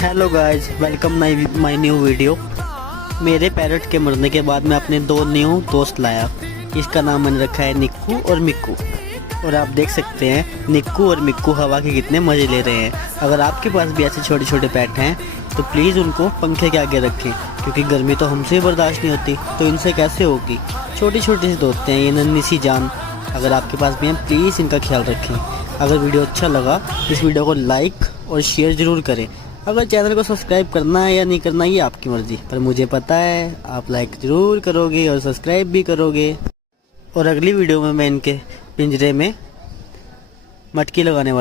Hello guys, welcome my new video. मेरे parrot के मरने के बाद मैं अपने दो न्यू दोस्त लाया। इसका नाम मैंने रखा है निक्कू और मिक्कू। और आप देख सकते हैं निक्कू और मिक्कू हवा के कितने मज़े ले रहे हैं। अगर आपके पास भी ऐसे छोटे छोटे पेट हैं तो प्लीज़ उनको पंखे के आगे रखें, क्योंकि गर्मी तो हमसे ही बर्दाश्त नहीं होती, तो इनसे कैसे होगी। छोटी छोटी सी दोस्तें हैं ये, नन्ही सी जान। अगर आपके पास भी हैं प्लीज़ इनका ख्याल रखें। अगर वीडियो अच्छा लगा इस वीडियो को लाइक और शेयर ज़रूर करें। अगर चैनल को सब्सक्राइब करना है या नहीं करना ये आपकी मर्ज़ी, पर मुझे पता है आप लाइक ज़रूर करोगे और सब्सक्राइब भी करोगे। और अगली वीडियो में मैं इनके पिंजरे में मटकी लगाने वाला